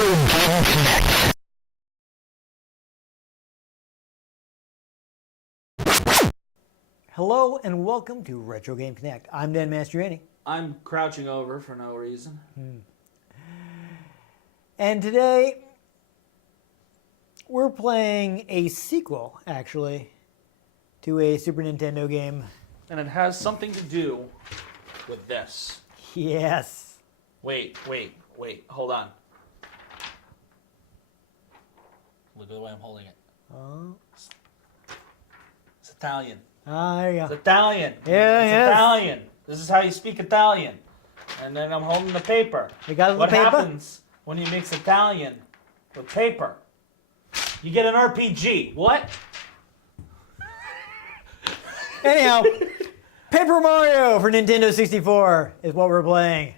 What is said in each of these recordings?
Game Connect. Hello and welcome to Retro Game Connect. I'm Dan Mastriani. I'm crouching over for no reason. And today we're playing a sequel, actually, to a Super Nintendo game. And it has something to do with this. Yes. Wait, hold on. Look at the way I'm holding it. Oh. It's Italian. Ah, there you It's go. Italian. Yeah, it's yes. Italian. This is how you speak Italian. And then I'm holding the paper. You got the what paper? happens when you mix Italian with paper? You get an RPG. What? Anyhow, Paper Mario for Nintendo 64 is what we're playing.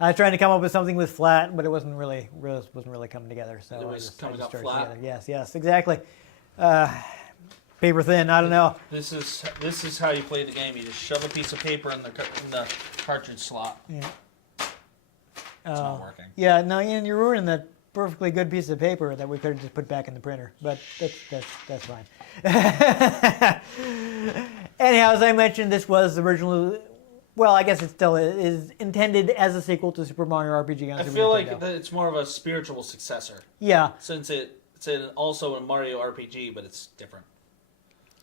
I was trying to come up with something with flat, but it wasn't really coming together. So It was coming up flat? Together. Yes, exactly. Paper thin. I don't know. This is how you play the game. You just shove a piece of paper in the cartridge slot. Yeah. It's not working. Yeah, no, and you're ruining that perfectly good piece of paper that we could have just put back in the printer. But that's fine. Anyhow, as I mentioned, this was originally, well, I guess it still is intended as a sequel to Super Mario RPG on I Super feel Nintendo. like it's more of a spiritual successor. Yeah. Since it's also a Mario RPG, but it's different.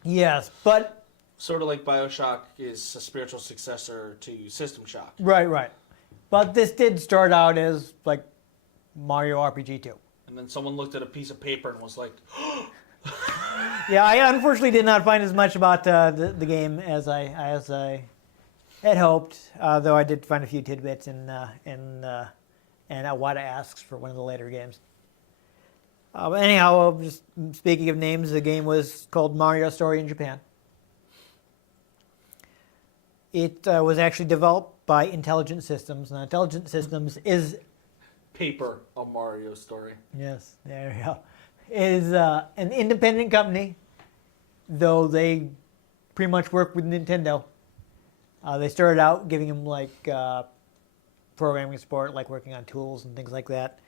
Yes, but Sort of like BioShock is a spiritual successor to System Shock. right. But this did start out as like Mario RPG 2. And then someone looked at a piece of paper and was like, Yeah, I unfortunately did not find as much about the game as I had hoped. Though I did find a few tidbits in Iwata Asks for one of the later games. Anyhow, just speaking of names, the game was called Mario Story in Japan. It was actually developed by Intelligent Systems. Now, Intelligent Systems is... paper, a Mario story. Yes, there you go. Is an independent company, though they pretty much work with Nintendo. They started out giving them like programming support, like working on tools and things like that.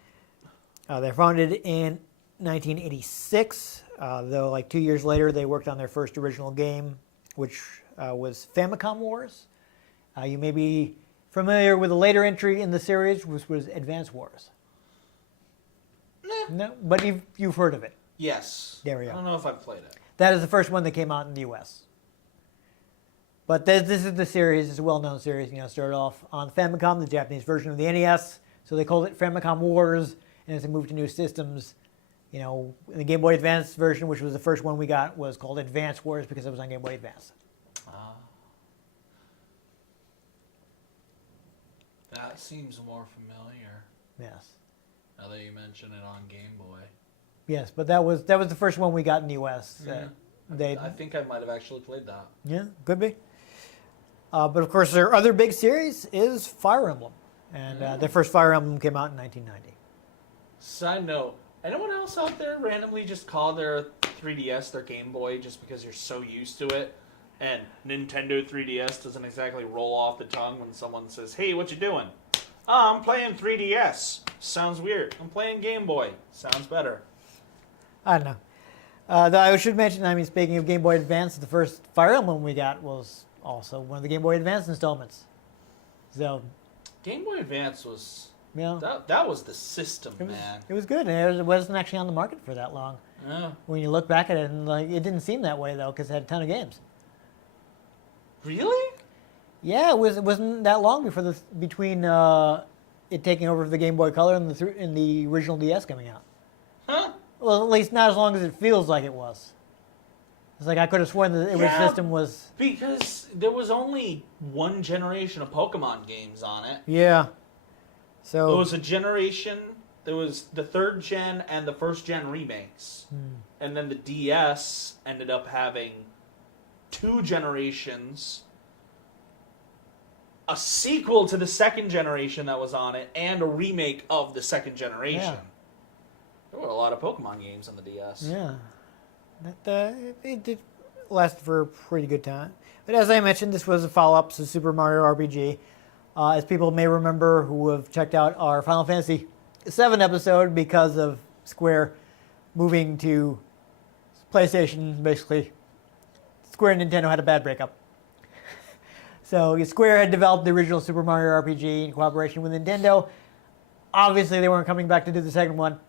They're founded in 1986, though like 2 years later they worked on their first original game, which was Famicom Wars. You may be familiar with a later entry in the series, which was Advance Wars. No, but you've heard of it. Yes. There we go. I don't know if I've played it. That is the first one that came out in the U.S. But this is the series. It's a well-known series. Started off on Famicom, the Japanese version of the NES. So they called it Famicom Wars, and as they moved to new systems, in the Game Boy Advance version, which was the first one we got, was called Advance Wars because it was on Game Boy Advance. That seems more familiar. Yes. Now that you mention it on Game Boy. Yes, but that was the first one we got in the U.S. Yeah. I think I might have actually played that. Yeah, could be. But of course, their other big series is Fire Emblem, and their first Fire Emblem came out in 1990. Side note: anyone else out there randomly just call their 3DS their Game Boy just because you're so used to it? And Nintendo 3DS doesn't exactly roll off the tongue when someone says, "Hey, what you doing?" "Oh, I'm playing 3DS." Sounds weird. "I'm playing Game Boy." Sounds better. I don't know. Though I should mention, speaking of Game Boy Advance, the first Fire Emblem we got was also one of the Game Boy Advance installments. So, Game Boy Advance was yeah, that was the system, man. it was good. And it wasn't actually on the market for that long. Yeah. When you look back at it, and it didn't seem that way though, because it had a ton of games. Really? Yeah, it wasn't that long between it taking over for the Game Boy Color and the original DS coming out. Huh? Well, at least not as long as it feels like it was. It's like I could have sworn that the system was... Because there was only one generation of Pokemon games on it. Yeah. So... There was a generation, there was the third gen and the first gen remakes. And then the DS ended up having 2 generations, a sequel to the second generation that was on it, and a remake of the second generation. Yeah. There were a lot of Pokemon games on the DS. Yeah. It did last for a pretty good time. But as I mentioned, this was a follow-up to Super Mario RPG. As people may remember who have checked out our Final Fantasy 7 episode because of Square moving to PlayStation. Basically, Square and Nintendo had a bad breakup. So Square had developed the original Super Mario RPG in cooperation with Nintendo. Obviously, they weren't coming back to do the second one,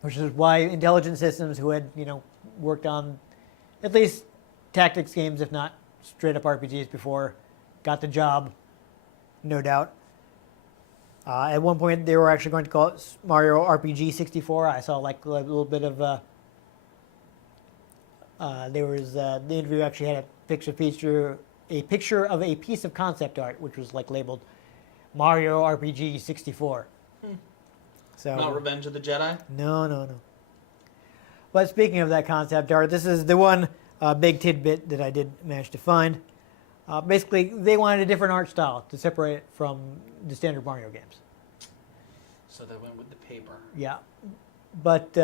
which is why Intelligent Systems, who had worked on at least tactics games, if not straight up RPGs before, got the job, no doubt. At one point, they were actually going to call it Mario RPG 64. I saw like a little bit of. There was the interview actually had a picture of a piece of concept art, which was like labeled Mario RPG 64. So Not Revenge of the Jedi? no. But speaking of that concept art, this is the one big tidbit that I did manage to find. Basically, they wanted a different art style to separate it from the standard Mario games. So they went with the paper. Yeah. But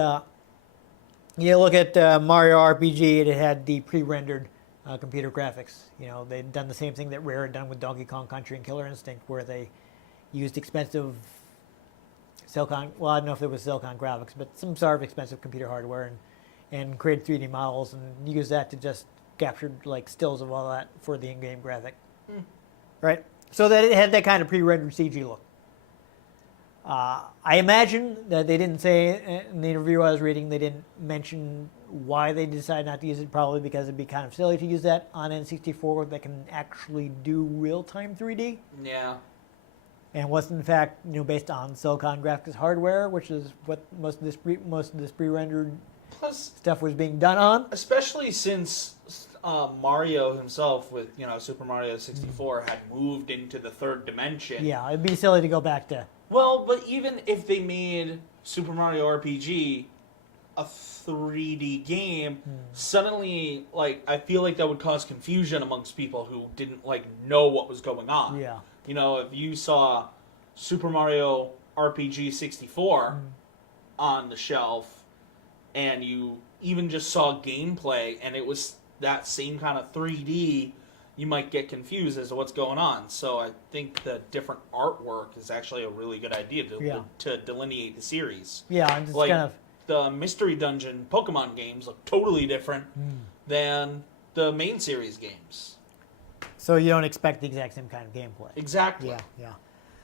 you look at Mario RPG, it had the pre-rendered computer graphics. They'd done the same thing that Rare had done with Donkey Kong Country and Killer Instinct, where they used expensive Silicon, well, I don't know if it was Silicon graphics, but some sort of expensive computer hardware and created 3D models and used that to just capture like stills of all that for the in-game graphic. Right? So that it had that kind of pre-rendered CG look. I imagine that they didn't say in the interview I was reading, they didn't mention why they decided not to use it, probably because it'd be kind of silly to use that on N64 that can actually do real-time 3D. Yeah. And was in fact, based on Silicon graphics hardware, which is what most of this pre-rendered stuff was being done on. Especially since Mario himself, with Super Mario 64, had moved into the third dimension. Yeah, it'd be silly to go back to. Well, but even if they made Super Mario RPG a 3D game, suddenly, I feel like that would cause confusion amongst people who didn't know what was going on. Yeah. If you saw Super Mario RPG 64 on the shelf, and you even just saw gameplay, and it was that same kind of 3D, you might get confused as to what's going on. So I think the different artwork is actually a really good idea to delineate the series. Yeah, and just kind of. The Mystery Dungeon Pokemon games look totally different than the main series games. So you don't expect the exact same kind of gameplay. Exactly. Yeah.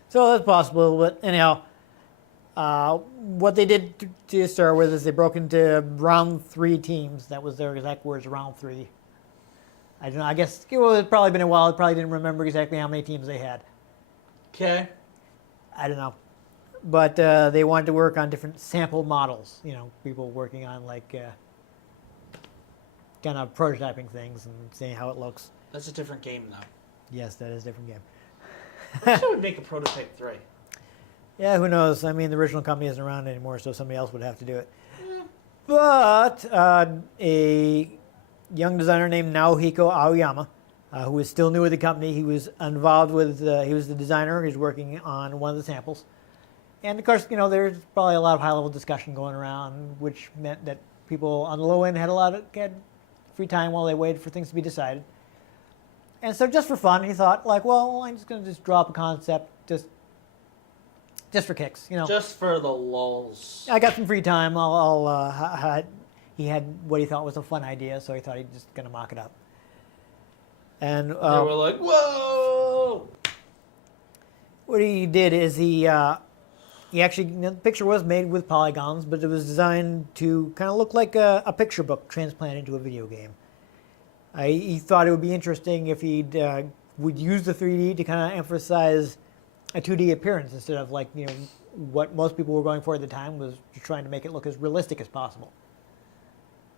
So that's possible, but anyhow, what they did to start with is they broke into round 3 teams. That was their exact words, round 3. I don't know. I guess it's probably been a while. I probably didn't remember exactly how many teams they had. Okay. I don't know. But they wanted to work on different sample models. People working on kind of prototyping things and seeing how it looks. That's a different game, though. Yes, that is a different game. I would make a prototype 3. Yeah, who knows? I mean, the original company isn't around anymore, so somebody else would have to do it. But a young designer named Naohiko Aoyama, who is still new with the company, he was involved with, he was the designer, he was working on one of the samples. And of course, there's probably a lot of high-level discussion going around, which meant that people on the low end had had free time while they waited for things to be decided. And so just for fun, he thought, I'm just going to just drop a concept just for kicks, Just for the lulz. I got some free time. He had what he thought was a fun idea, so he thought he'd just going to mock it up. And they were like, whoa! What he did is he actually, the picture was made with polygons, but it was designed to kind of look like a picture book transplanted into a video game. He thought it would be interesting if he would use the 3D to kind of emphasize a 2D appearance instead of what most people were going for at the time was trying to make it look as realistic as possible.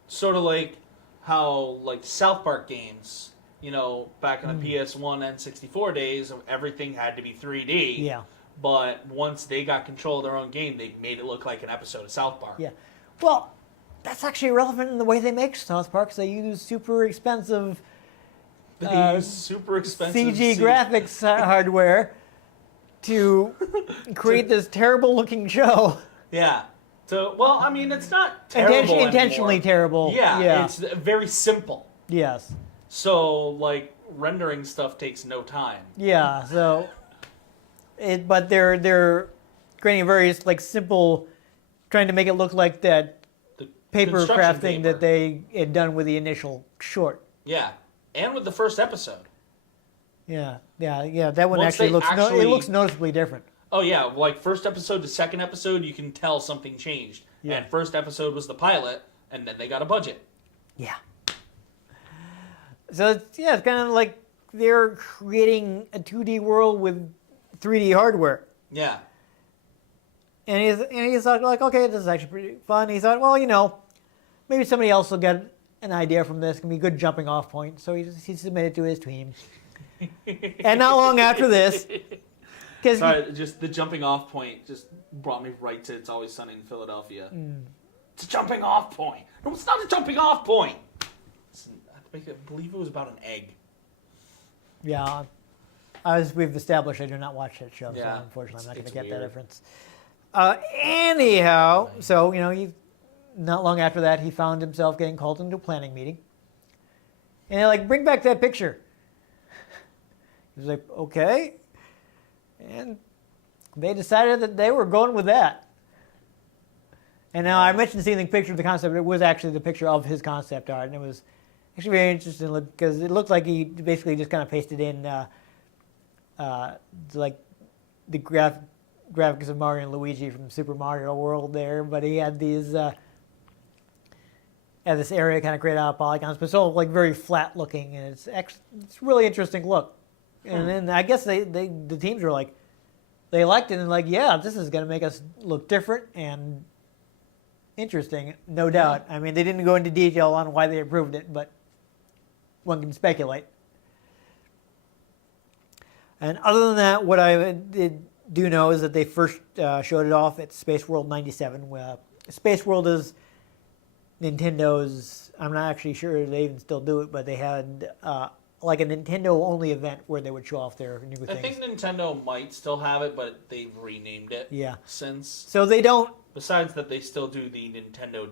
Sort of like how South Park games, back in the PS1 and N64 days, everything had to be 3D. Yeah. But once they got control of their own game, they made it look like an episode of South Park. Yeah. Well, that's actually relevant in the way they make South Parks. They use super expensive CG graphics hardware to create this terrible-looking show. Yeah. So, well, I mean, it's not terrible intentionally terrible. Yeah, it's very simple. Yes. So, rendering stuff takes no time. Yeah. So, but they're creating a very like simple, trying to make it look like that The paper construction craft thing paper. that they had done with the initial short. Yeah, and with the first episode. Yeah. That one Once actually they looks actually- it looks noticeably different. Oh yeah, like first episode to second episode, you can tell something changed. Yeah. And first episode was the pilot, and then they got a budget. Yeah. So it's kind of like they're creating a 2D world with 3D hardware. Yeah. And he thought, like, okay, this is actually pretty fun. He thought, well, maybe somebody else will get an idea from this. It can be a good jumping off point. So he submitted to his team. And not long after this, because Sorry, just the jumping off point just brought me right to It's Always Sunny in Philadelphia. It's a jumping off point. No, it's not a jumping off point. I believe it was about an egg. yeah, as we've established, I do not watch that show, Yeah, so unfortunately, I'm not going to it's get that weird. reference. Anyhow, so he not long after that, he found himself getting called into a planning meeting, and they're like, "Bring back that picture." He was like, "Okay," and they decided that they were going with that. And now I mentioned seeing the picture of the concept. It was actually the picture of his concept art, and it was actually very interesting because it looked like he basically just kind of pasted in like the graphics of Mario and Luigi from Super Mario World there, but he had these had this area kind of created out of polygons, but it's all like very flat looking, and it's really interesting look. And then I guess the teams were like, they liked it and like, yeah, this is going to make us look different and interesting, no doubt. I mean, they didn't go into detail on why they approved it, but one can speculate. And other than that, what I do know is that they first showed it off at Space World 97. Space World is Nintendo's, I'm not actually sure they even still do it, but they had like a Nintendo-only event where they would show off their new things. I think Nintendo might still have it, but they've renamed it since. So they don't. Besides that, they still do the Nintendo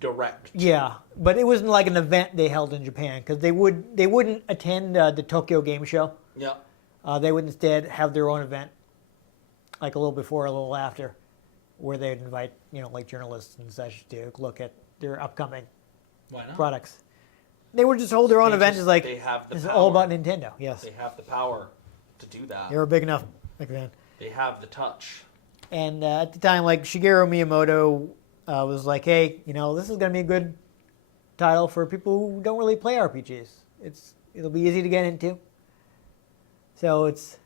Direct. Yeah, but it wasn't like an event they held in Japan because they wouldn't attend the Tokyo Game Show. Yeah. They would instead have their own event, like a little before, a little after, where they'd invite like journalists and such to look at their upcoming Why not? products. They would just hold their own event. It's like they have the this is power. all about Nintendo. Yes, They have the power to do that. they were big enough back then. They have the touch. And at the time, like Shigeru Miyamoto was like, "Hey, this is going to be a good title for people who don't really play RPGs. It'll be easy to get into." So it's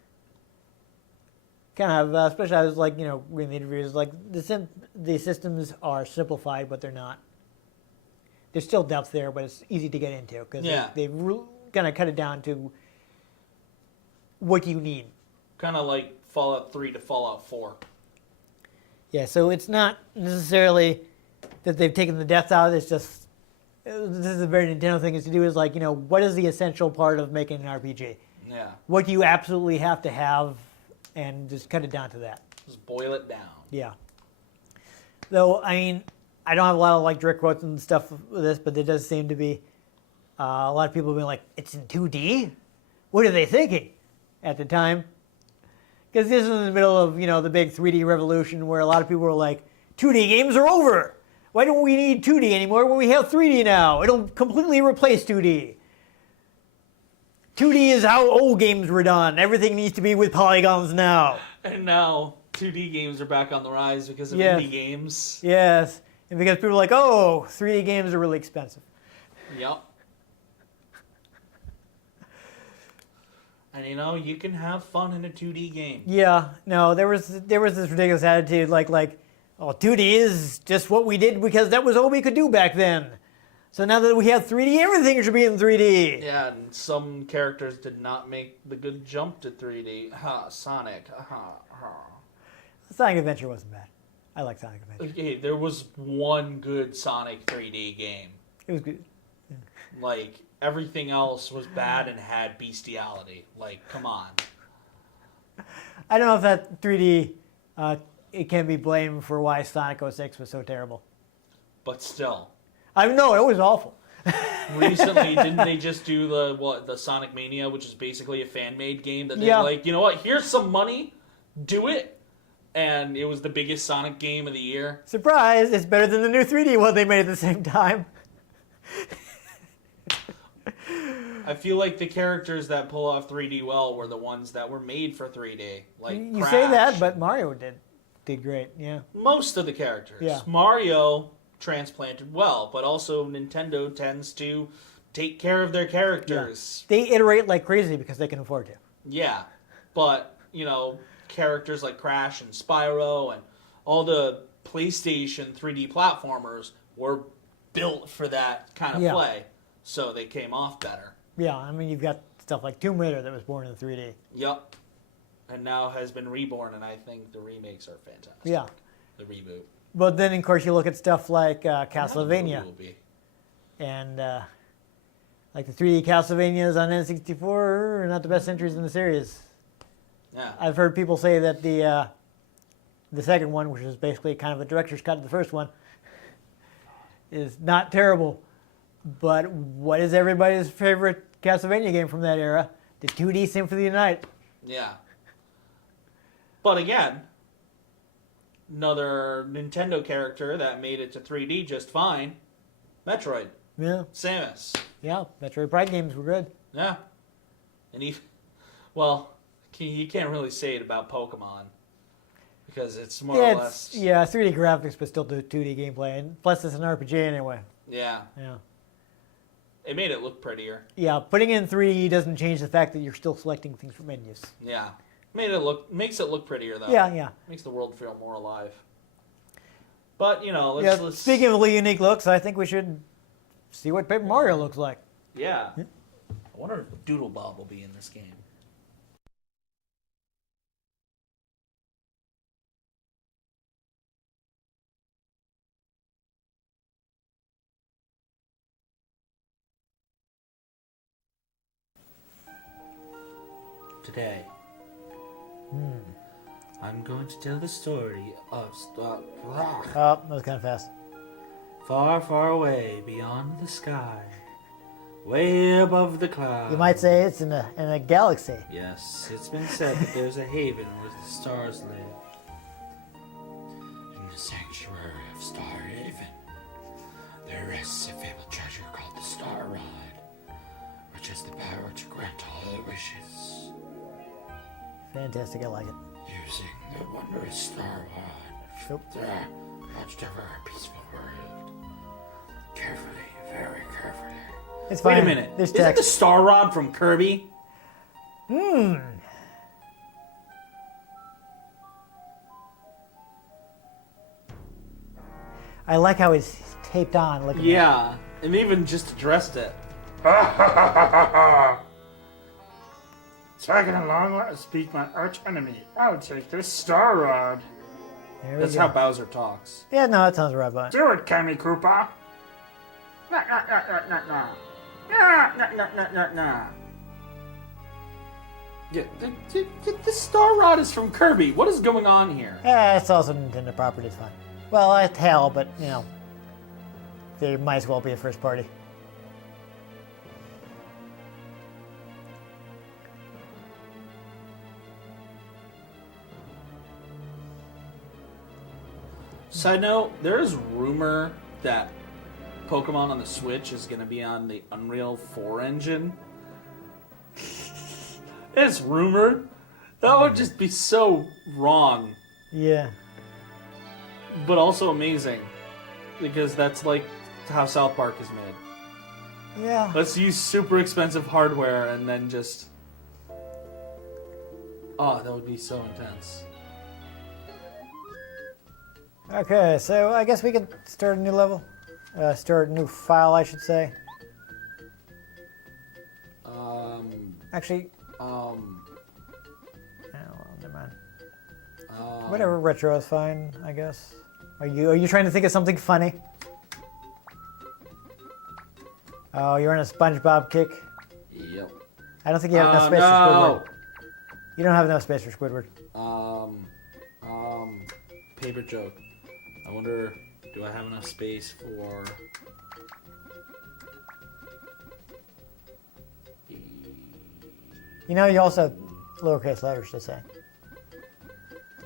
kind of, especially I was like, reading the interviews, like the systems are simplified, but they're not. There's still depth there, but it's easy to get into because they've kind of cut it down to what you need. Kind of like Fallout 3 to Fallout 4. Yeah, so it's not necessarily that they've taken the depth out. It's just this is a very Nintendo thing is to do is like what is the essential part of making an RPG? Yeah. What do you absolutely have to have, and just cut it down to that. Just boil it down. Yeah. Though I mean, I don't have a lot of like direct quotes and stuff with this, but there does seem to be a lot of people being like, "It's in 2D? What are they thinking?" At the time, because this is in the middle of the big 3D revolution, where a lot of people were like, "2D games are over. Why don't we need 2D anymore when we have 3D now? It'll completely replace 2D. 2D is how old games were done. Everything needs to be with polygons now." And now 2D games are back on the rise because of Yes. indie games. Yes, and because people are like, "Oh, 3D games are really expensive." Yep. And you can have fun in a 2D game. Yeah, no, there was this ridiculous attitude like, "Oh, 2D is just what we did because that was all we could do back then. So now that we have 3D, everything should be in 3D." Yeah, and some characters did not make the good jump to 3D. Ha, Sonic. Ha, ha. Sonic Adventure wasn't bad. I like Sonic Adventure. Okay, there was one good Sonic 3D game. It was good. Like, everything else was bad and had bestiality. Like, come on. I don't know if that 3D it can be blamed for why Sonic 06 was so terrible. But still. No, it was awful. Recently, didn't they just do the Sonic Mania, which is basically a fan-made game that they're like, you know what, here's some money, do it, and it was the biggest Sonic game of the year. Surprise! It's better than the new 3D one they made at the same time. I feel like the characters that pull off 3D well were the ones that were made for 3D. Like You Crash. say that, but Mario did great. Yeah. Most of the characters. Yeah. Mario transplanted well, but also Nintendo tends to take care of their characters. They iterate like crazy because they can afford to. Yeah. But, characters like Crash and Spyro and all the PlayStation 3D platformers were built for that kind of play. So they came off better. Yeah, I mean, you've got stuff like Tomb Raider that was born in 3D. Yep. And now has been reborn, and I think the remakes are fantastic. Yeah. The reboot. But then, of course, you look at stuff like Castlevania. And like the 3D Castlevanias on N64 are not the best entries in the series. Yeah. I've heard people say that the second one, which is basically kind of a director's cut of the first one, is not terrible. But what is everybody's favorite Castlevania game from that era? The 2D Symphony of the Night. Yeah. But again, another Nintendo character that made it to 3D just fine. Metroid. Yeah. Samus. Yeah, Metroid Prime games were good. Yeah. And you can't really say it about Pokemon. Because it's more or less... Yeah, 3D graphics, but still 2D gameplay. And plus, it's an RPG anyway. Yeah. Yeah. It made it look prettier. Yeah, putting in 3D doesn't change the fact that you're still selecting things from menus. Yeah. Makes it look prettier, though. Yeah. Makes the world feel more alive. But, let's... Speaking of unique looks, I think we should see what Paper Mario looks like. Yeah. I wonder if Doodle Bob will be in this game. Today, I'm going to tell the story of Oh, that was kind of fast. far, far away beyond the sky, way above the clouds. You might say it's in a galaxy. Yes, it's been said that there's a haven where the stars live. In the sanctuary of Star Haven, there rests a fabled treasure called the Star Rod, which has the power to grant all the wishes. Fantastic, I like it. Using the wondrous Star Rod, Nope. there watched over a peaceful world. Carefully, very carefully. It's fine. Wait a minute. There's Isn't the text. Star Rod from Kirby? I like how it's taped on. Look at Yeah, and even just addressed it. Tagging along, let us beat my arch enemy. I'll take this Star Rod. There we That's go. how Bowser talks. Yeah, no, that sounds right, but Do it, Cammy Koopa. Nah, nah, nah, nah, nah, nah. Nah, nah, nah, nah, nah, nah. Yeah, the Star Rod is from Kirby. What is going on here? it's also Nintendo property. It's fine. Well, it's hell, but they might as well be a first party. Side note, there's rumor that Pokemon on the Switch is going to be on the Unreal 4 engine. It's rumored. That would just be so wrong, Yeah. but also amazing. Because that's like how South Park is made. Yeah. Let's use super expensive hardware and then just... Oh, that would be so intense. Okay, so I guess we could start a new level. Start a new file, I should say. Actually, oh, well, never mind. Whatever, retro is fine, I guess. Are you trying to think of something funny? Oh, you're on a SpongeBob kick? Yep. I don't think you have enough space for Squidward. You don't have enough space for Squidward. Paper joke. I wonder, do I have enough space for... You also have lowercase letters to say.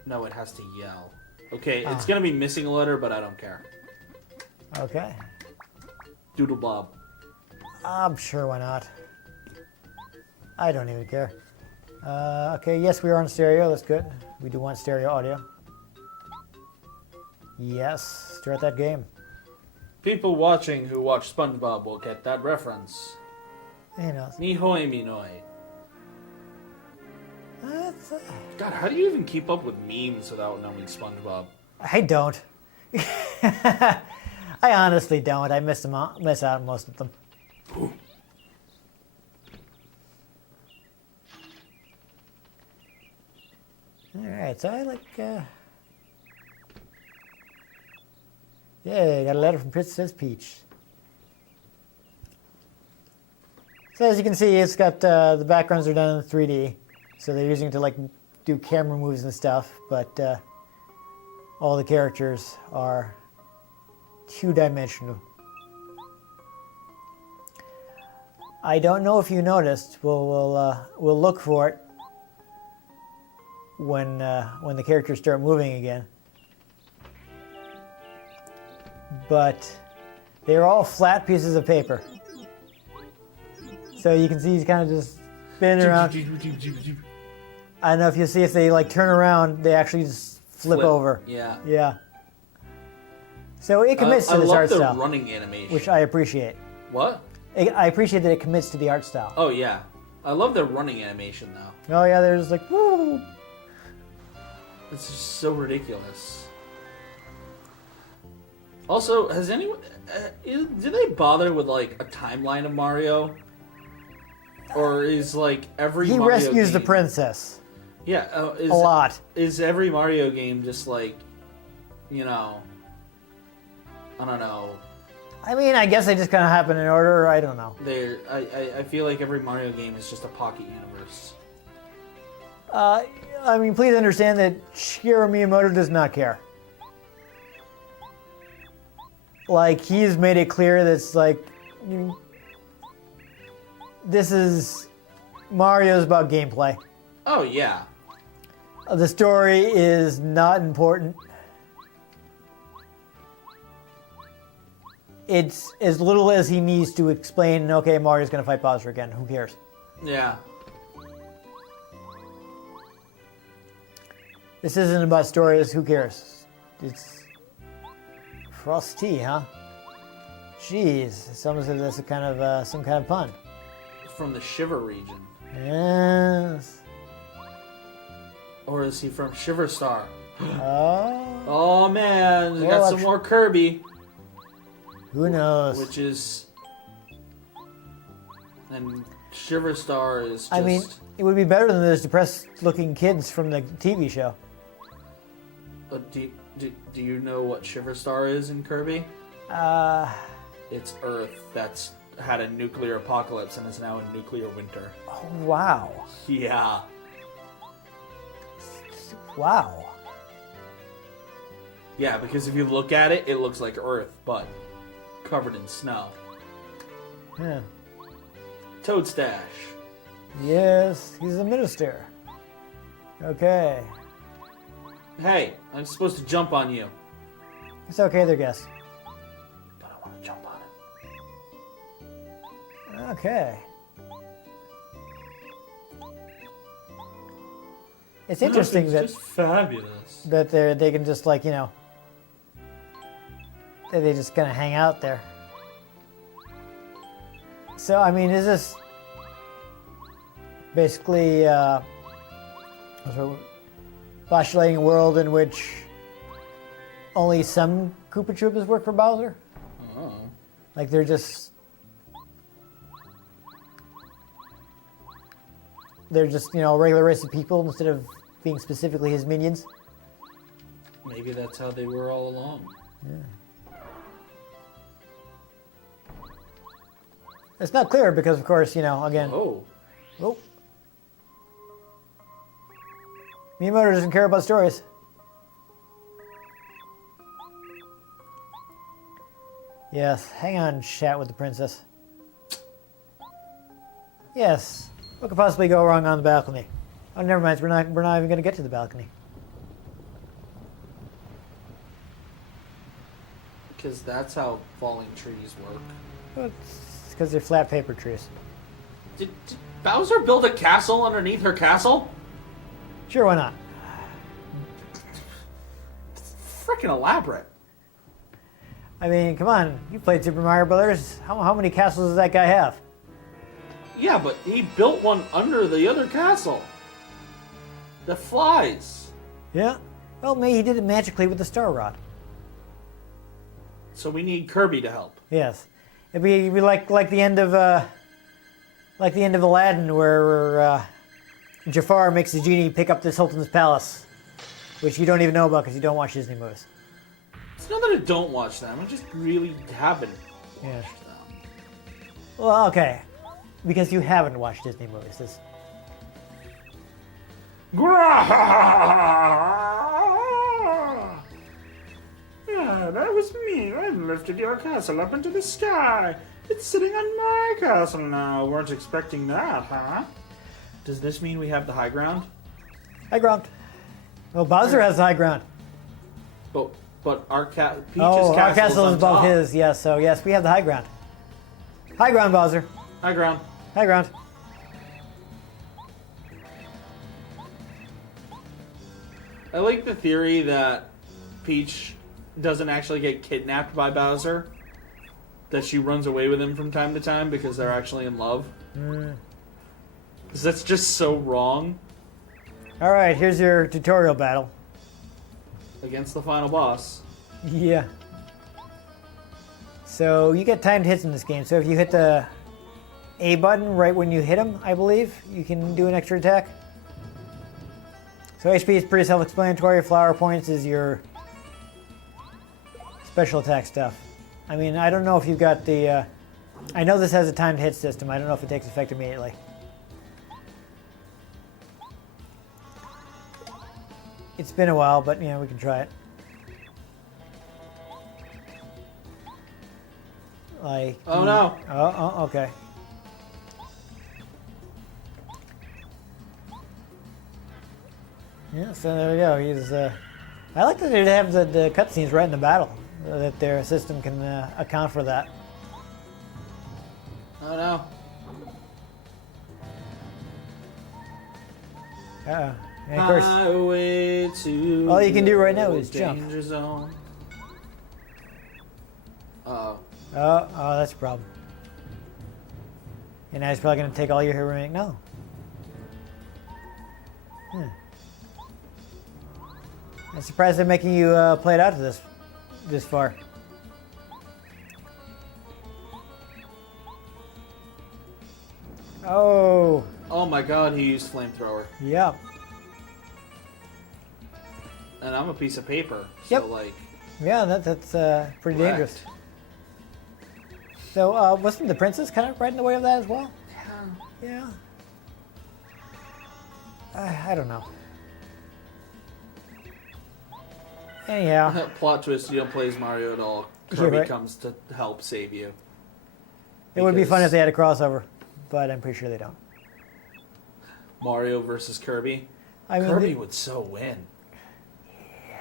No, it has to yell. Okay, it's gonna be missing a letter, but I don't care. Okay. Doodle Bob. I'm sure, why not? I don't even care. Okay, yes, we are on stereo. That's good. We do want stereo audio. Yes, start that game. People watching who watch SpongeBob will get that reference. You know. Nihoi minoi. That's, God, how do you even keep up with memes without knowing SpongeBob? I don't. I honestly don't. I miss out on most of them. Ooh. All right, so I like. Yeah, got a letter from Princess Peach. So as you can see, it's got the backgrounds are done in 3D, so they're using it to like do camera moves and stuff. But all the characters are two-dimensional. I don't know if you noticed. We'll look for it when the characters start moving again. But they're all flat pieces of paper. So you can see he's kind of just spinning around. I don't know if you see if they like turn around, they actually just flip over. Yeah. Yeah. So it commits to this art I style. love the running animation. Which I appreciate. What? I appreciate that it commits to the art style. Oh, yeah. I love the running animation, though. Oh yeah, they're just like, woo! It's just so ridiculous. Also, has anyone... do they bother with, like, a timeline of Mario? Or is, like, every He Mario rescues game... the princess. Yeah. A lot. Is every Mario game just, like, you know... I don't know. I mean, I guess they just kind of happen in order. I don't know. I feel like every Mario game is just a pocket universe. I mean, please understand that Shigeru Miyamoto does not care. Like, he's made it clear that it's like, this is Mario's about gameplay. Oh, yeah. The story is not important. It's as little as he needs to explain, okay, Mario's going to fight Bowser again. Who cares? Yeah. This isn't about stories. Who cares? It's Frosty, huh? Jeez, someone said that's a kind of some kind of pun. From the Shiver region. Yes. Or is he from Shiver Star? Oh. Oh man, we Well, got some more Kirby. Who knows? Which is... And Shiver Star is just... I mean, it would be better than those depressed-looking kids from the TV show. Do you know what Shiver Star is in Kirby? It's Earth that's had a nuclear apocalypse and is now in nuclear winter. Oh, wow. Yeah. Wow. Yeah, because if you look at it, it looks like Earth, but covered in snow. Yeah. Toad Stash. Yes, he's a minister. Okay. Hey, I'm supposed to jump on you. It's okay, they're guests. But I want to jump on it. Okay. It's interesting that just fabulous. that they can just like, you know, that they just kind of hang out there. So I mean, is this basically postulating a world in which only some Koopa Troopas work for Bowser? Oh. Like they're just you know, a regular race of people instead of being specifically his minions. Maybe that's how they were all along. Yeah. It's not clear because, of course, you know, again. Oh. Oh. Miyamoto doesn't care about stories. Yes, hang on, chat with the princess. Yes, what could possibly go wrong on the balcony? Oh, never mind. We're not even going to get to the balcony. Because that's how falling trees work. Well, it's because they're flat paper trees. Did Bowser build a castle underneath her castle? Sure, why not? Freaking elaborate. I mean, come on. You played Super Mario Brothers. How many castles does that guy have? Yeah, but he built one under the other castle. That flies. Yeah. Well, maybe he did it magically with the Star Rod. So we need Kirby to help. Yes. It'd be like the end of Aladdin, where Jafar makes the genie pick up the Sultan's palace, which you don't even know about because you don't watch Disney movies. It's not that I don't watch them. I just really haven't Yeah. watched them. Well, okay, because you haven't watched Disney movies. Yeah, that was me. I lifted your castle up into the sky. It's sitting on my castle now. Weren't expecting that, huh? Does this mean we have the high ground? High ground. Well, Bowser has the high ground. But our Peach's Our castle is on above top. his. Yes, so yes, we have the high ground. High ground, Bowser. High ground. High ground. I like the theory that Peach doesn't actually get kidnapped by Bowser. That she runs away with him from time to time because they're actually in love. Because that's just so wrong All right, here's your tutorial battle. against the final boss. Yeah. So you get timed hits in this game. So if you hit the A button right when you hit him, I believe, you can do an extra attack. So HP is pretty self-explanatory. Flower points is your special attack stuff. I mean, I don't know if you've got the... I know this has a timed hit system. I don't know if it takes effect immediately. It's been a while, but yeah, we can try it. Like... Oh no! Oh, okay. Yeah, so there we go. He's. I like that they have the cutscenes right in the battle. That their system can account for that. Oh no! Uh-oh. And of course, Highway to all you can do right now the is jump. danger zone. oh, that's a problem. And now he's probably going to take all your heroic. No. I'm surprised they're making you play it out to this far. Oh, Oh my god, he used flamethrower. yep. And I'm a piece of paper. Yep. So like Yeah, that's pretty wrecked. dangerous. So wasn't the princess kind of right in the way of that as well? Yeah. I don't know. Anyhow, Plot twist, you don't play as Mario at all. Yeah, Kirby right. comes to help save you. it would be fun Because if they had a crossover, but I'm pretty sure they don't. Mario versus Kirby. I mean, Kirby would so win.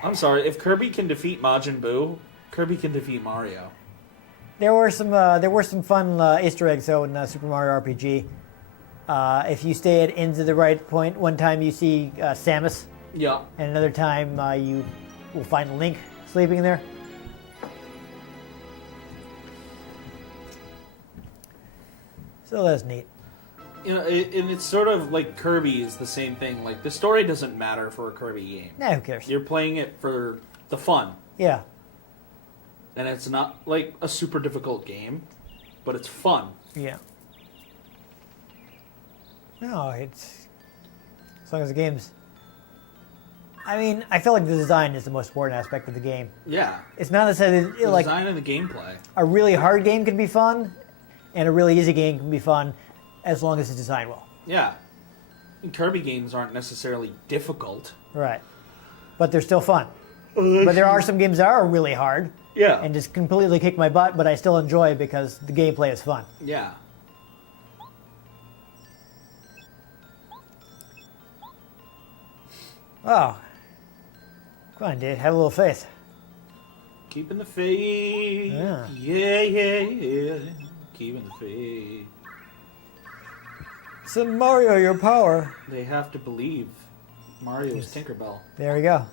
I'm sorry, if Kirby can defeat Majin Buu, Kirby can defeat Mario. there were some fun Easter eggs though in Super Mario RPG. If you stay at ends of the right point, one time you see Samus, Yeah. and another time you will find Link sleeping in there. So that's neat. You know, and it's sort of like Kirby is the same thing. Like, the story doesn't matter for a Kirby game. Nah, who cares? You're playing it for the fun. Yeah. And it's not like a super difficult game, but it's fun. Yeah. No, it's as long as the game's. I mean, I feel like the design is the most important aspect of the game. Yeah. It's not necessarily The like design and the gameplay. a really hard game can be fun, and a really easy game can be fun, as long as it's designed well. Yeah. And Kirby games aren't necessarily difficult. Right. But they're still fun. But there are some games that are really hard Yeah. and just completely kick my butt, but I still enjoy it because the gameplay is fun. Yeah. Oh. Come on, dude. Have a little faith. Keeping the faith. Yeah. Yeah. Keeping the faith. Send Mario your power. They have to believe. Mario is Tinkerbell. There we go.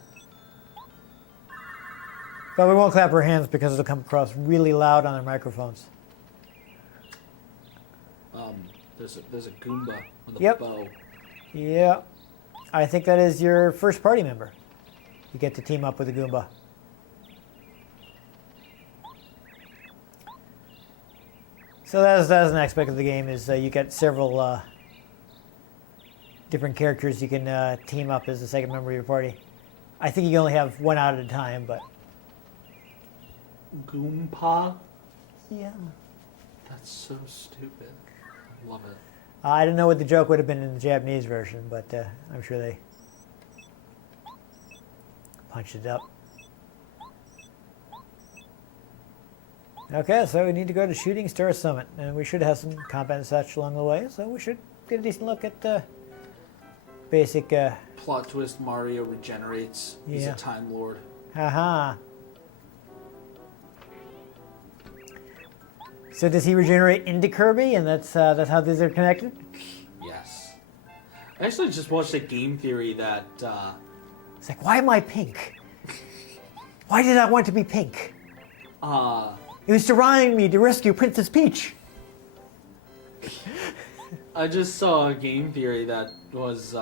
But we won't clap our hands because it'll come across really loud on our microphones. There's a Goomba with a Yep. bow. Yeah. I think that is your first party member. You get to team up with a Goomba. So that's an aspect of the game is you get several different characters you can team up as the second member of your party. I think you can only have one out at a time, but... Goompa? Yeah. That's so stupid. I love it. I don't know what the joke would have been in the Japanese version, but I'm sure they punched it up. Okay, so we need to go to Shooting Star Summit, and we should have some combat and such along the way, so we should get a decent look at the basic... Plot twist, Mario regenerates. He's Yeah. a Time Lord. Haha. So does he regenerate into Kirby, and that's how these are connected? Yes. I actually just watched a game theory that... It's like, why am I pink? Why did I want to be pink? It was to remind me to rescue Princess Peach. I just saw a game theory that was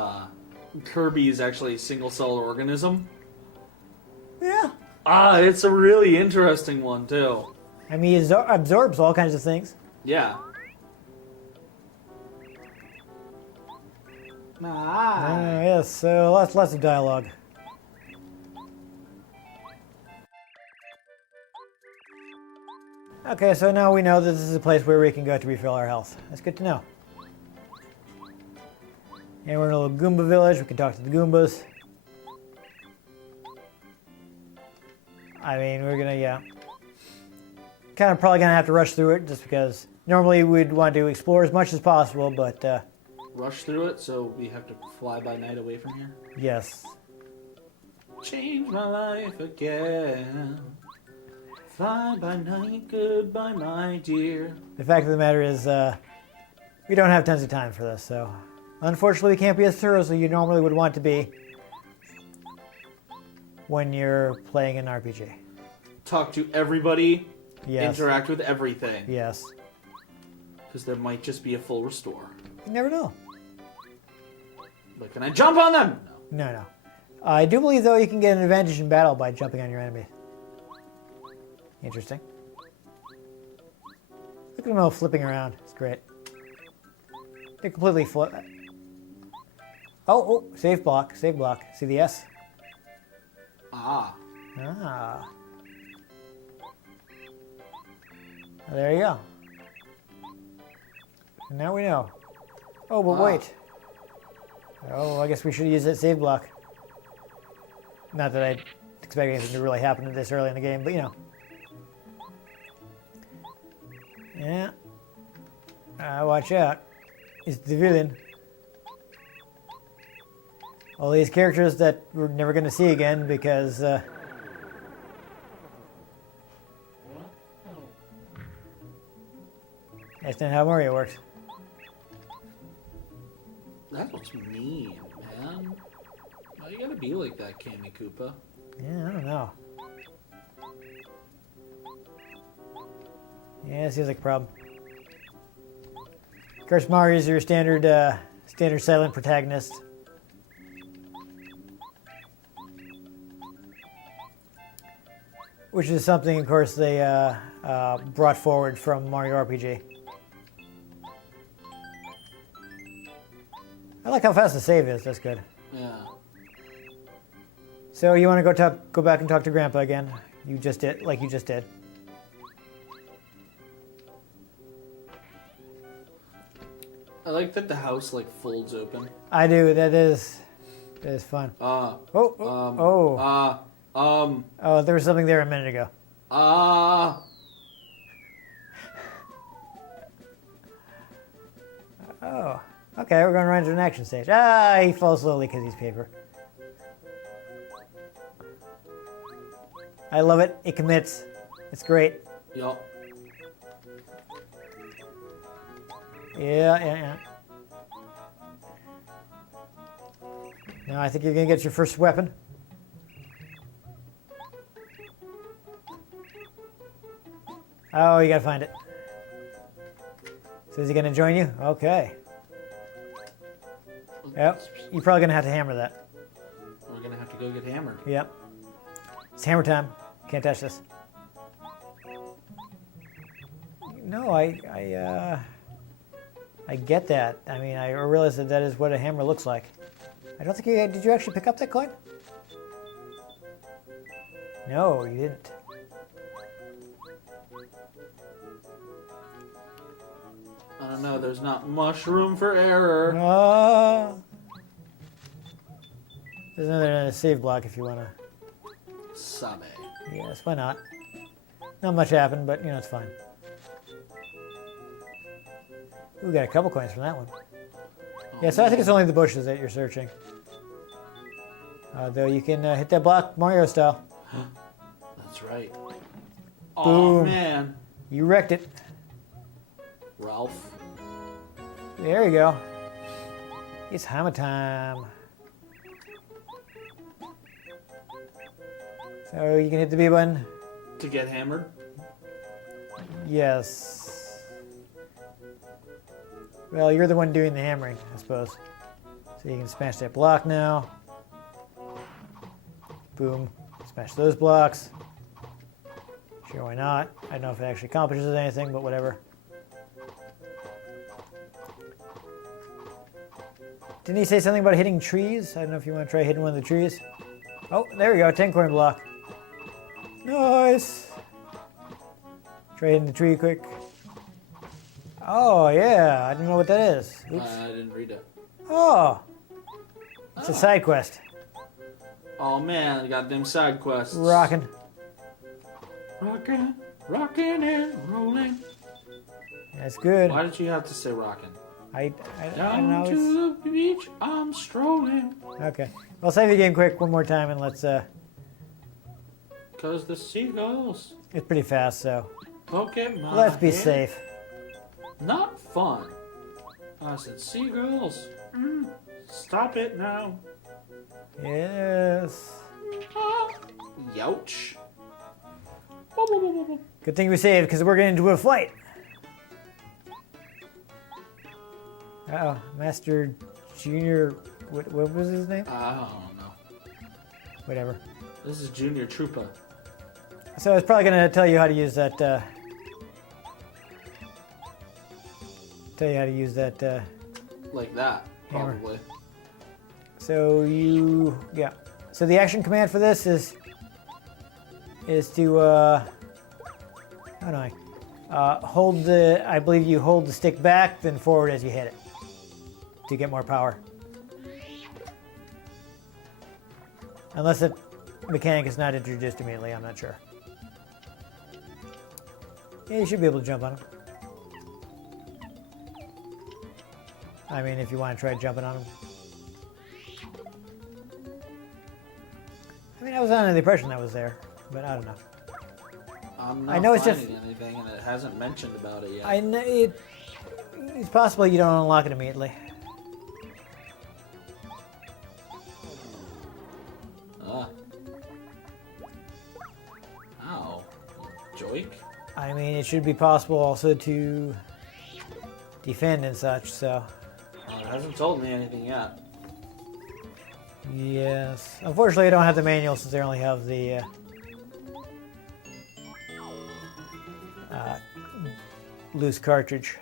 Kirby is actually a single-celled organism. Yeah. It's a really interesting one, too. I mean, he absorbs all kinds of things. Yeah. Yes, so lots of dialogue. Okay, so now we know that this is a place where we can go to refill our health. That's good to know. And we're in a little Goomba village. We can talk to the Goombas. I mean, we're gonna, yeah. Kind of probably gonna have to rush through it just because normally we'd want to explore as much as possible, but Rush through it, so we have to fly by night away from here? yes. Change my life again. Fly by night, goodbye, my dear. The fact of the matter is, we don't have tons of time for this, so unfortunately we can't be as thorough as you normally would want to be when you're playing an RPG. Talk to everybody. Yes. Interact with everything. Yes. Because there might just be a full restore. You never know. But can I jump on them? No. No. I do believe, though, you can get an advantage in battle by jumping on your enemy. Interesting. Look at them all flipping around. It's great. They're completely flip. Oh, save block. Save block. See the S? Ah. Ah. There you go. And now we know. Oh, but wait. Oh, I guess we should use that save block. Not that I'd expect anything to really happen this early in the game, but you know. Yeah. Watch out. It's the villain. All these characters that we're never going to see again because... that's not how Mario works. That looks mean, man. Why you gotta be like that, Candy Koopa? Yeah, I don't know. Yeah, it seems like a problem. Of course, Mario's your standard silent protagonist. Which is something, of course, they brought forward from Mario RPG. I like how fast the save is. That's good. Yeah. So you want to go back and talk to Grandpa again? You just did, like you just did. I like that the house like folds open. I do. That is fun. Oh, There was something there a minute ago. Oh, okay. We're going right into an action stage. He falls slowly because he's paper. I love it. It commits. It's great. Yup. Yeah. Now I think you're gonna get your first weapon. Oh, you gotta find it. So is he gonna join you? Okay. Yep. You're probably gonna have to hammer that. We're gonna have to go get hammered. Yep. It's hammer time. Can't touch this. No, I get that. I mean, I realize that is what a hammer looks like. I don't think did you actually pick up that coin? No, you didn't. I don't know, there's not much room for error. There's another save block if you want to. Sabe. Yes, why not? Not much happened, but, it's fine. We got a couple coins from that one. Yeah, so I think it's only the bushes that you're searching. Though you can hit that block Mario style. That's right. Boom. Oh, man. You wrecked it. Ralph. There you go. It's hammer time. So you can hit the B button. To get hammered? Yes. Well, you're the one doing the hammering, I suppose. So you can smash that block now. Boom. Smash those blocks. Sure, why not? I don't know if it actually accomplishes anything, but whatever. Didn't he say something about hitting trees? I don't know if you want to try hitting one of the trees. Oh, there we go, 10 coin block. Nice. Try hitting the tree quick. Oh, yeah, I don't know what that is. Oops. I didn't read it. Oh, it's a side quest. Oh man, I got them side quests. Rockin'. Rockin', rockin' and rolling. That's good. Why did you have to say rockin'? I don't Down know. to the beach, I'm strolling. Okay. Well, save the game quick one more time and let's, Cause the seagulls. it's pretty fast, so Pokemon. let's be safe. Not fun. I said seagulls. Stop it now. Yes. Youch. Good thing we saved because we're getting into a fight. Uh-oh. Master Junior, what was his name? I don't know. Whatever. This is Junior Troopa. So it's probably going to tell you how to use that, Like that, Hammer. probably. So yeah. So the action command for this is to, how do I believe you hold the stick back, then forward as you hit it to get more power. Unless the mechanic is not introduced immediately, I'm not sure. Yeah, you should be able to jump on him. I mean, if you want to try jumping on him. I mean, I was under the impression that was there, but I don't know. I'm not I know it's finding just- anything, and it hasn't mentioned about it yet. I know it's possible you don't unlock it immediately. Ow. Joik? I mean, it should be possible also to defend and such, so. Well, it hasn't told me anything yet. Yes. Unfortunately, I don't have the manual since I only have the loose cartridge.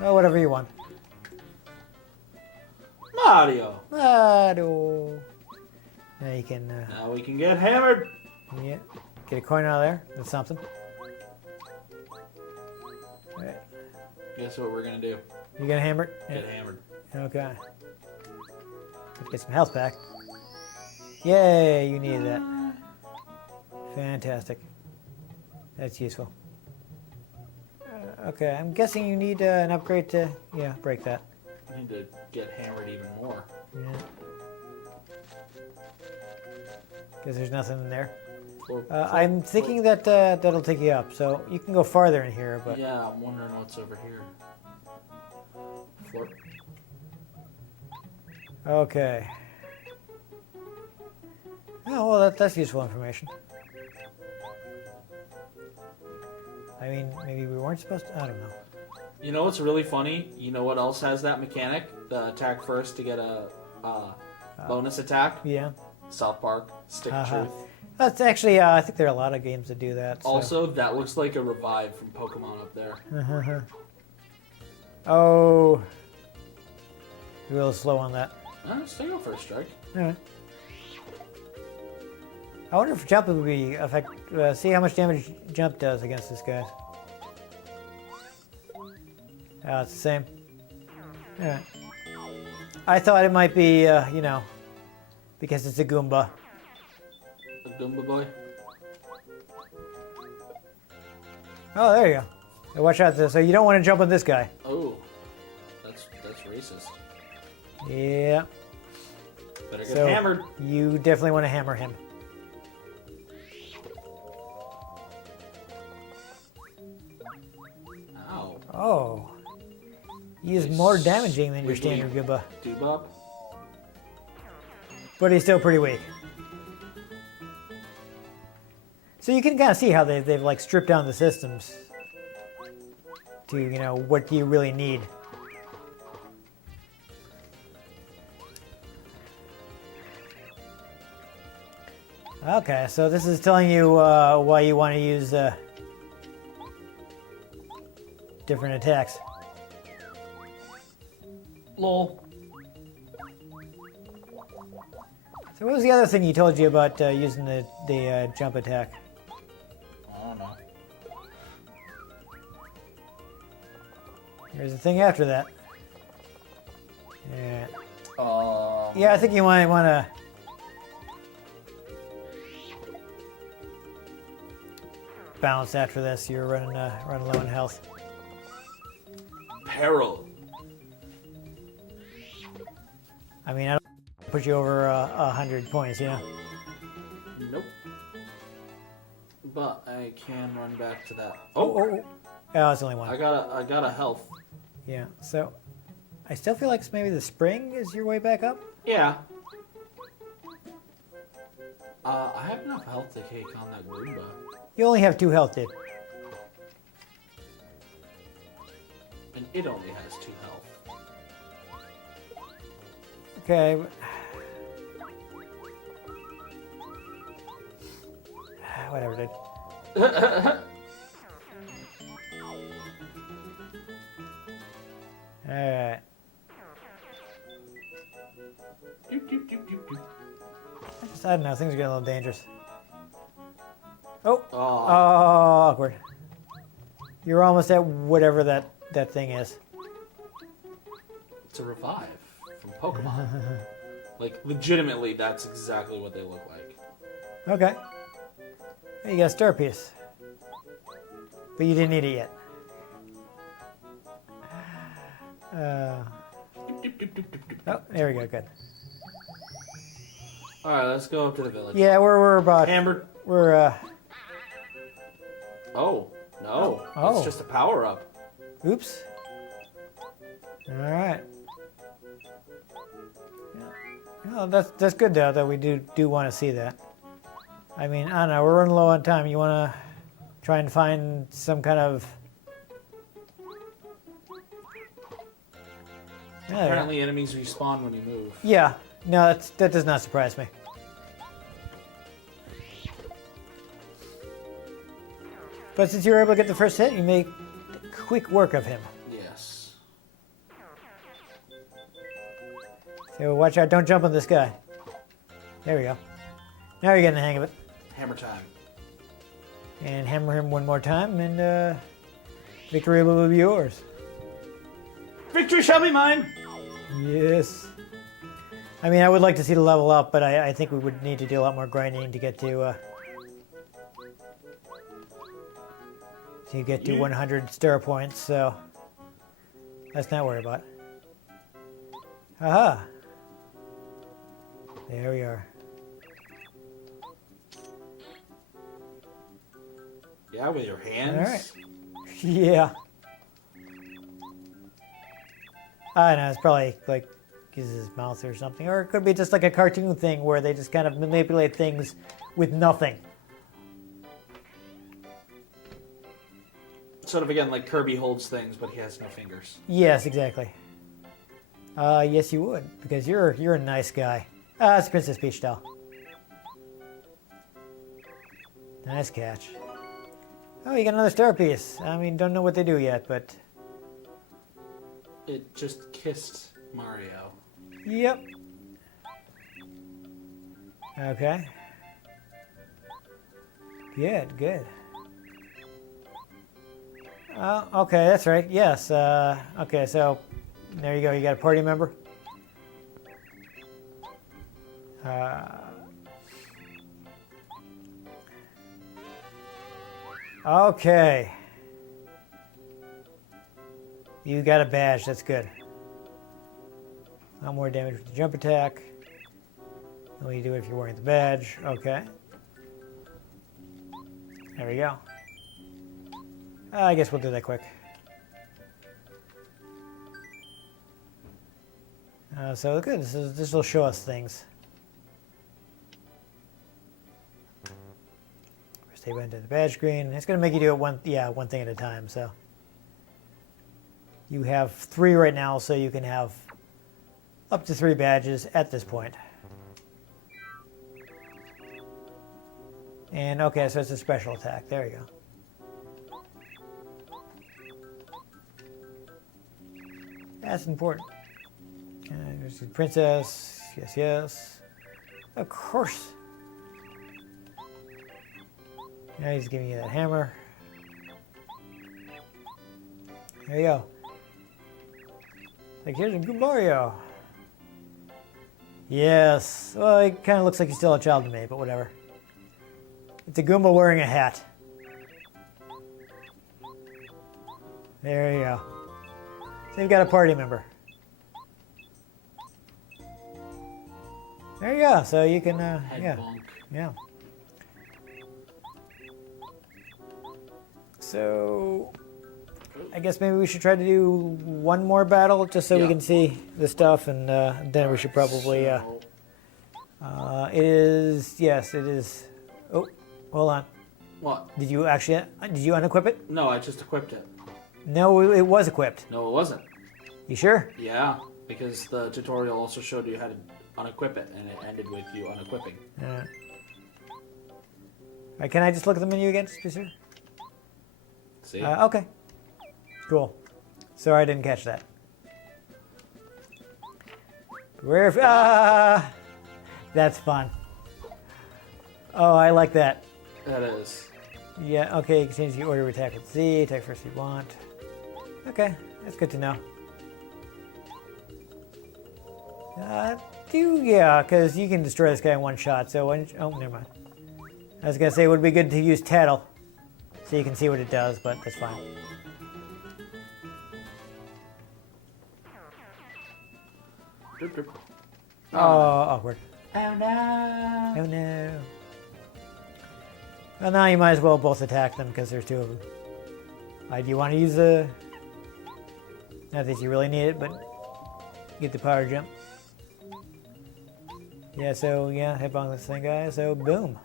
Oh, whatever you want. Mario! Mario. Now you can, Now we can get hammered! yeah, get a coin out of there. That's something. All right. Guess what we're gonna do? You gonna hammer it? Get hammered. Okay. Get some health back. Yay, you needed that. Fantastic. That's useful. Okay, I'm guessing you need an upgrade to, break that. I need to get hammered even more. Yeah. Because there's nothing in there. Or- I'm thinking that that'll take you up, so you can go farther in here, but... Yeah, I'm wondering what's over here. Floor. Okay. Oh, well, that's useful information. I mean, maybe we weren't supposed to... I don't know. You know what's really funny? You know what else has that mechanic? The attack first to get a bonus attack? Yeah. South Park, Stick of Truth. That's actually, I think there are a lot of games that do that. So. Also, that looks like a revive from Pokemon up there. Oh. You're a little slow on that. Still go for a strike. Alright. I wonder if jump would be see how much damage jump does against this guy. Oh, it's the same. Alright. I thought it might be, you know, because it's a Goomba. A Goomba boy. Oh, there you go. Now watch out, so you don't want to jump on this guy. Oh, that's racist. Yeah. Better get So hammered. you definitely want to hammer him. Ow. Oh. He is more damaging than your standard Goomba. Doobop. But he's still pretty weak. So you can kind of see how they've like stripped down the systems to, you know, what do you really need. Okay, so this is telling you why you want to use different attacks. Lol. So what was the other thing you told you about using the jump attack? I don't know. There's a thing after that. Yeah. Uh, Yeah, I think you might want to balance after this. You're running low on health. Peril. I mean, I don't put you over 100 points, you know? Nope. But I can run back to that. Oh, it's only one. I got a health. Yeah, so I still feel like maybe the spring is your way back up. Yeah. I have enough health to take on that Goomba. You only have 2 health, dude. And it only has 2 health. Okay. Whatever, dude. Alright. Doop, doop, doop, doop, doop. I don't know, things are getting a little dangerous. Oh! Oh. Awkward. You're almost at whatever that thing is. It's a revive from Pokemon. Like, legitimately, that's exactly what they look like. Okay. You got a star piece. But you didn't need it yet. Doop, doop, doop, doop, doop, doop. Oh, there we go, good. Alright, let's go up to the village. Yeah, we're about... Hammered. We're, Oh, no. Oh. It's just a power-up. Oops. Alright. Well, that's good, though, that we do want to see that. I mean, I don't know, we're running low on time. You want to try and find some kind of... Yeah, Apparently enemies respawn when you move. yeah. No, that does not surprise me. But since you were able to get the first hit, you make quick work of him. Yes. So watch out, don't jump on this guy. There we go. Now you're getting the hang of it. Hammer time. And hammer him one more time, and victory will be yours. Victory shall be mine! Yes. I mean, I would like to see the level up, but I think we would need to do a lot more grinding to get to 100 star points, so let's not worry about it. Aha! There we are. Yeah, with your hands. All right. Yeah. I know, it's probably like uses his mouth or something. Or it could be just like a cartoon thing where they just kind of manipulate things with nothing. Sort of again like Kirby holds things, but he has no fingers. Yes, exactly. Yes, you would, because you're a nice guy. It's Princess Peach doll. Nice catch. Oh, you got another star piece. I mean, don't know what they do yet, but It just kissed Mario. yep. Okay. Good, good. Okay, that's right. Yes. Okay, so there you go. You got a party member. Okay. You got a badge. That's good. No more damage with the jump attack. Only you do it if you're wearing the badge. Okay. There we go. I guess we'll do that quick. So good. This will show us things. Stay into the badge screen. It's going to make you do it one thing at a time. So you have 3 right now, so you can have up to 3 badges at this point. And okay, so it's a special attack. There you go. That's important. There's the princess. Yes, yes. Of course. Now he's giving you that hammer. There you go. Like, here's a good Mario. Yes. Well, it kind of looks like he's still a child to me, but whatever. It's a Goomba wearing a hat. There you go. So you've got a party member. There you go. So you can, yeah. Bonk. Yeah. So I guess maybe we should try to do one more battle just so we can see the stuff, and then we should probably. It is, yes, it is. Oh, hold on. What? Did you unequip it? No, I just equipped it. No, it was equipped. No, it wasn't. You sure? Yeah, because the tutorial also showed you how to unequip it, and it ended with you unequipping. Right, can I just look at the menu again, just to be sure? See? Okay. Cool. Sorry, I didn't catch that. That's fun. Oh, I like that. That is. Yeah, okay, you can change the order of attack with Z, attack first if you want. Okay, that's good to know. Yeah, because you can destroy this guy in one shot, so oh, never mind. I was going to say it would be good to use Tattle, so you can see what it does, but that's fine. Oh, awkward. Oh no! Oh no. Well, now you might as well both attack them because there's 2 of them. Do you want to use the... Not that you really need it, but get the power jump. Yeah, so yeah, headbang this thing, guy. So boom.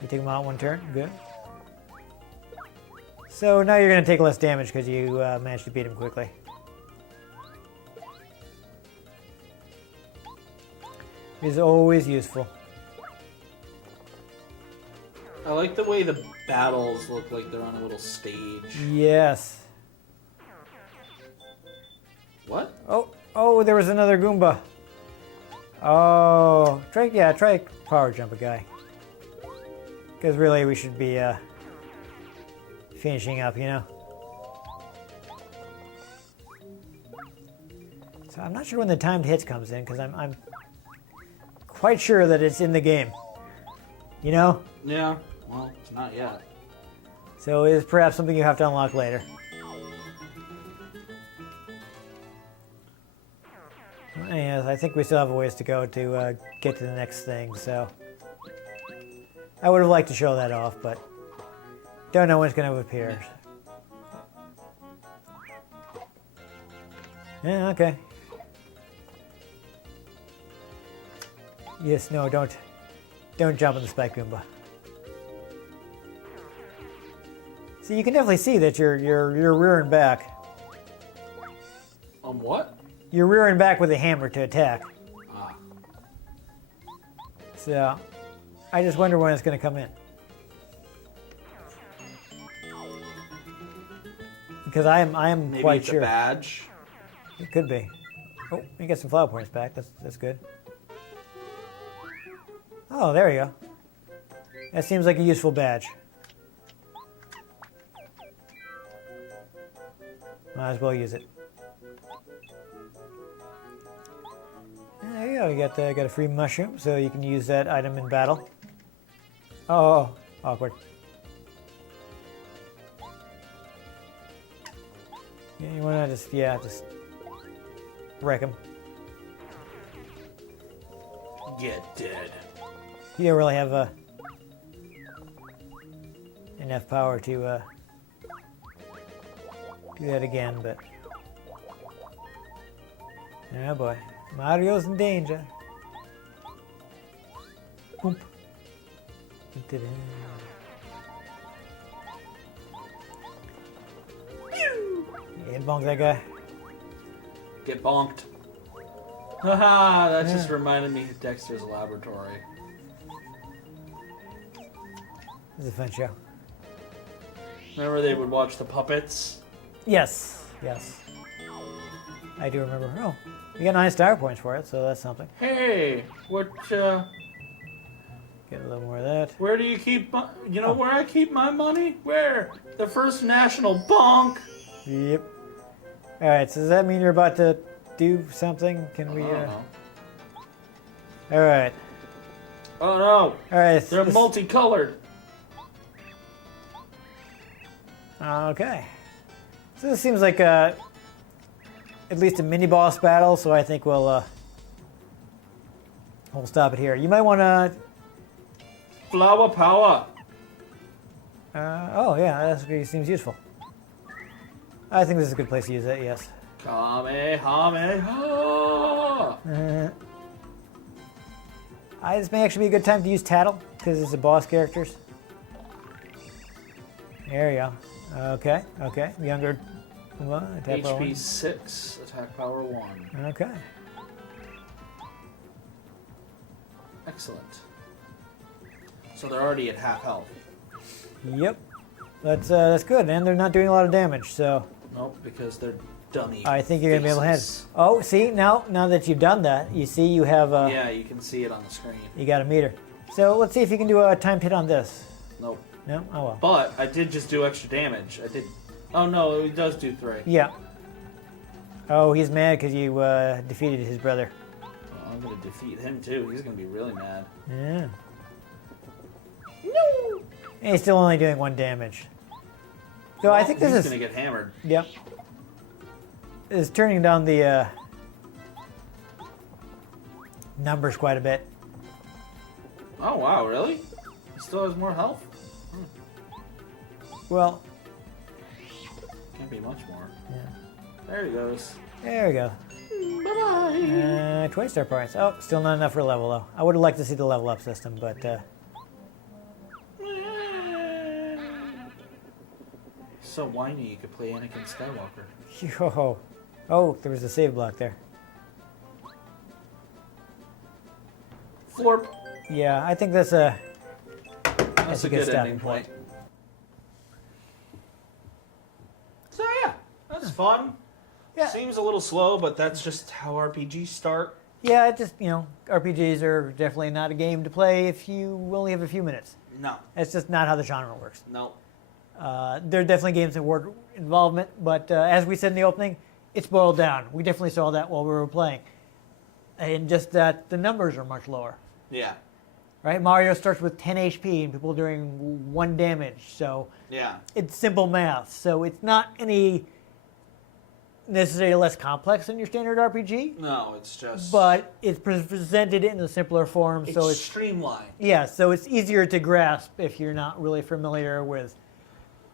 You take him out 1 turn. Good. So now you're going to take less damage because you managed to beat him quickly. Is always useful. I like the way the battles look like they're on a little stage. Yes. What? Oh, there was another Goomba. Oh, try power jump a guy. Because really we should be finishing up, you know. So I'm not sure when the timed hits comes in because I'm quite sure that it's in the game. You know? Yeah. Well, it's not yet. So it is perhaps something you have to unlock later. Anyways, I think we still have a ways to go to get to the next thing, so... I would have liked to show that off, but Don't know when it's going to appear. Yeah, okay. Yes, no, don't jump on the spike Goomba. See, you can definitely see that you're rearing back. On what? You're rearing back with a hammer to attack. Ah. So, I just wonder when it's going to come in. Because I am Maybe quite it's sure. a badge. It could be. Oh, you get some flower points back. That's good. Oh, there you go. That seems like a useful badge. Might as well use it. There you go. You got a free mushroom, so you can use that item in battle. Oh, awkward. Yeah, you wanna just wreck him. Get dead. You don't really have enough power to do that again, but oh boy, Mario's in danger. Boop. Yeah, bonk that guy. Get bonked. Haha, that just reminded me of Dexter's Laboratory. This is a fun show. Remember they would watch the puppets? Yes, yes. I do remember. Oh, you got 9 star points for it, so that's something. Hey, what, Get a little more of that. where do you keep my, you know where I keep my money? Where? The First National Bonk! Yep. Alright, so does that mean you're about to do something? Can we, I don't know. Alright. Oh no, Alright. they're multicolored. Okay. So this seems like at least a mini boss battle, so I think we'll stop it here. You might want to. Flower power. Oh yeah, that seems useful. I think this is a good place to use it. Yes. Kamehameha. This may actually be a good time to use Tattle because it's a boss characters. There you go. Okay. Younger. Attack power HP 6, attack power 1. 1. Okay. Excellent. So they're already at half health. Yep. That's good, and they're not doing a lot of damage, so. Nope, because they're dummy. I think you're gonna be able to handle. faces. Oh, see now that you've done that, you see you have Yeah, you can see it on the screen. you got a meter. So let's see if you can do a timed hit on this. Nope. No? Oh well. But I did just do extra damage. I did. Oh no, he does do 3. Yeah. Oh, he's mad because you defeated his brother. Well, I'm gonna defeat him too. He's gonna be really mad. Yeah. No. And he's still only doing 1 damage. So I think this he's is. gonna get hammered. Yep. Is turning down the numbers quite a bit. Oh wow, really? He still has more health? Well. Can't be much more. Yeah. There he goes. There we go. Bye-bye. 20 star points. Oh, still not enough for a level though. I would have liked to see the level up system, but So whiny you could play Anakin Skywalker. yo. Oh, there was a save block there. Florp. Yeah, I think that's a That's a a good good stopping ending point. point. So yeah, that's fun. Yeah. Seems a little slow, but that's just how RPGs start. Yeah, it just, RPGs are definitely not a game to play if you only have a few minutes. No, That's just not how the genre works. no. There are definitely games that work involvement, but as we said in the opening, it's boiled down. We definitely saw that while we were playing. And just that the numbers are much lower. Yeah, Right? Mario starts with 10 HP and people doing 1 damage, so yeah. it's simple math. So it's not any necessarily less complex than your standard RPG, No, it's just. but it's presented in a simpler form, it's so it's streamlined. yeah, so it's easier to grasp if you're not really familiar with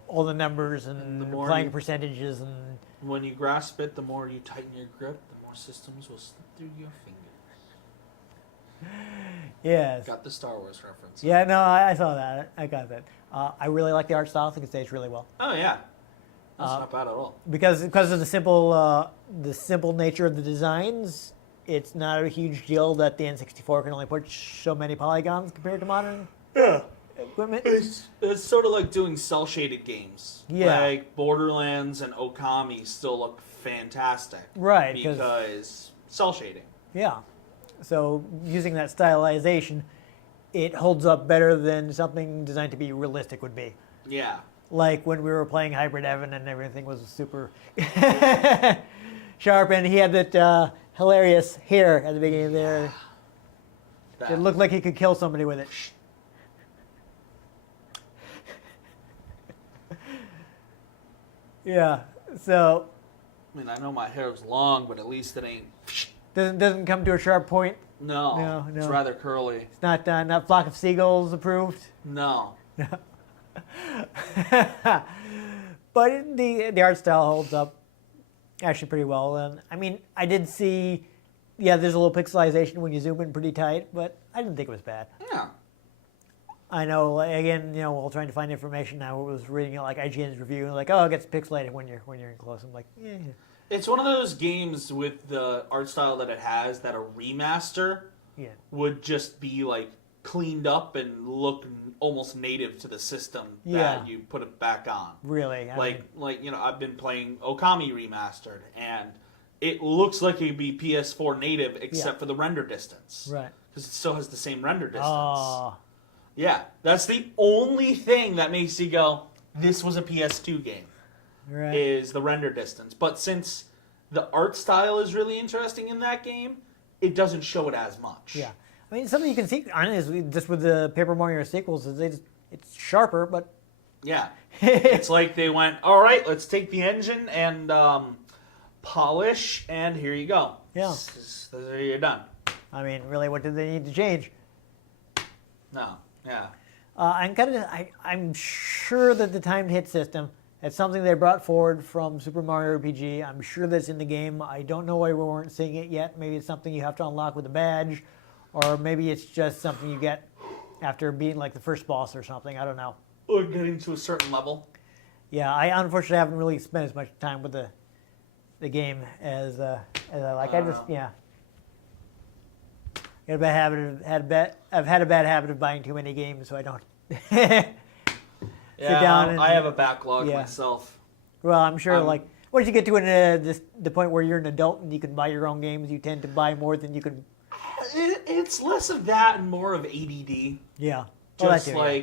all the numbers and And the more applying you- percentages and When you grasp it, the more you tighten your grip, the more systems will slip through your fingers. yes. Got the Star Wars reference. Yeah, no, I saw that. I got that. I really like the art style. I think it stays really well Oh yeah, that's not bad at all. because of the simple nature of the designs. It's not a huge deal that the N64 can only put so many polygons compared to modern Yeah. equipment. It's sort of like doing cell shaded games. Yeah. Like Borderlands and Okami still look fantastic. Right, Because cell shading. Yeah. So using that stylization, it holds up better than something designed to be realistic would be. Yeah. Like when we were playing Hybrid Evan and everything was super sharp, and he had that hilarious hair at the beginning there. That. It looked like he could kill somebody with it. Yeah. So I mean, I know my hair is long, but at least it ain't. doesn't come to a sharp point. No, No, it's no. rather curly. It's not Flock of Seagulls approved. No. But the art style holds up actually pretty well. And I mean, I did see, yeah, there's a little pixelization when you zoom in pretty tight, but I didn't think it was bad. Yeah. I know, like, again, while trying to find information, I was reading like IGN's review, and like, oh, it gets pixelated when you're in close. I'm like, yeah. It's one of those games with the art style that it has that a remaster Yeah. would just be like cleaned up and look almost native to the system Yeah. that you put it back on. Really. I mean, Like I've been playing Okami remastered, and it looks like it'd be PS4 native except for the render distance, right. because it still has the same render distance. Oh, Yeah, that's the only thing that makes you go, this was a PS2 game, right. is the render distance. But since the art style is really interesting in that game, it doesn't show it as much. Yeah. I mean, something you can see, honestly, just with the Paper Mario sequels, is it's sharper, but Yeah. It's like they went, all right, let's take the engine and polish, and here you go. Yeah. There you're done. I mean, really, what did they need to change? No. Yeah. I'm sure that the timed hit system, it's something they brought forward from Super Mario RPG. I'm sure that's in the game. I don't know why we weren't seeing it yet. Maybe it's something you have to unlock with a badge, or maybe it's just something you get after beating like the first boss or something. I don't know. Or getting to a certain level. Yeah, I unfortunately haven't really spent as much time with the game as I like. I've had a bad habit of buying too many games, so I don't sit down and. I have a backlog Yeah. myself. Well, I'm sure, like, once you get to the point where you're an adult and you can buy your own games, you tend to buy more than you can. It's less of that and more of ADD. Yeah. Just I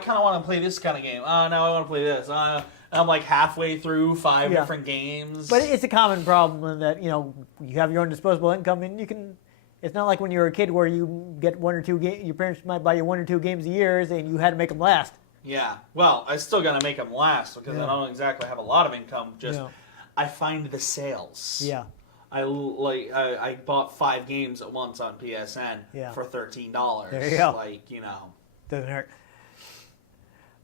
kind of want to play this kind of game. Oh, no, I want to play this. I'm like halfway through 5 Yeah. different games. But it's a common problem in that, you have your own disposable income and you can. It's not like when you were a kid where you get one or two games. Your parents might buy you 1 or 2 games a year, and you had to make them last. Yeah. Well, I still got to make them last because Yeah. I don't exactly have a lot of income. Just Yeah. I find the sales. Yeah. I bought 5 games at once on PSN Yeah. for $13. There you go. Doesn't hurt.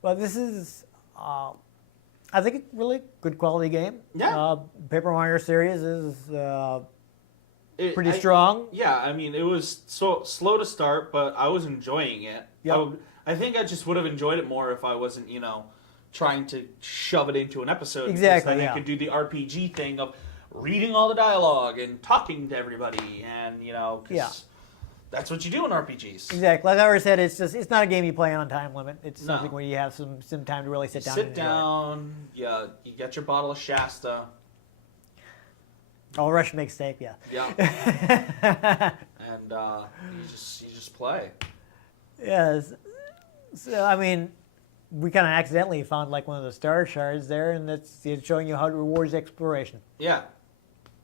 Well, this is, I think, a really good quality game. Yeah. Paper Mario series is pretty I- strong. Yeah, I mean, it was so slow to start, but I was enjoying it. Yep. I think I just would have enjoyed it more if I wasn't, trying to shove it into an episode. because Exactly, Then yeah. you could do the RPG thing of reading all the dialogue and talking to everybody, and 'cause Yeah. that's what you do in RPGs. Exactly. Like I already said, it's not a game you play on time limit. It's No. something where you have some time to really sit down. Sit and enjoy down. Yeah, you get your bottle of Shasta. it. Oh, Russian makes steak. Yeah. Yeah, and you just play. Yes. So I mean, we kind of accidentally found like one of the star shards there, and it's showing you how it rewards exploration. Yeah,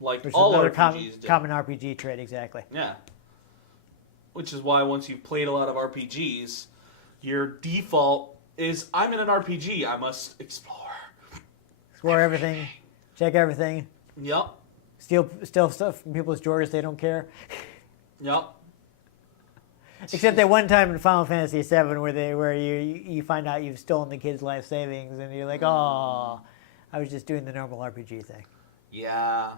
like Which all is another RPGs do. common RPG trait, exactly. Yeah. Which is why once you've played a lot of RPGs, your default is, I'm in an RPG, I must explore. Explore everything, check everything, Yep. steal stuff from people's drawers they don't care. Yep. Except that one time in Final Fantasy VII where you find out you've stolen the kid's life savings and you're like, oh, I was just doing the normal RPG thing. Yeah.